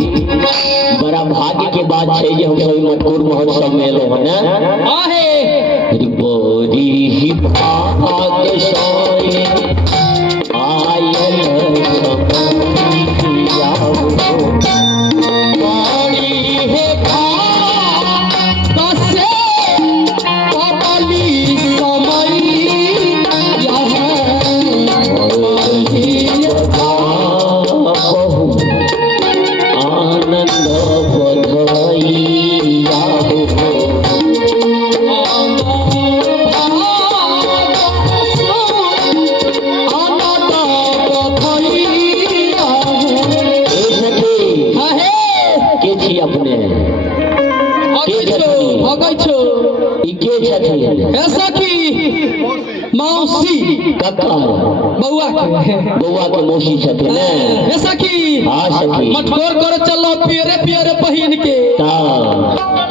बड़ा भाग्य के बात है जे हम सब मटकोर महोत्सव में एलो हन आहे बोरी ही भाग सोए आयल समैया पानी है कसे कबली समैया आनंद बधाइया अपने ऐसा की मौसी काका बउआ के मौसी छथिन ऐसा की हां सखी मटकोर कर चलो पियरे पियरे पहिन के ता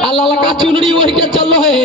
आ ललका चुनरी ओढ़ के चलो है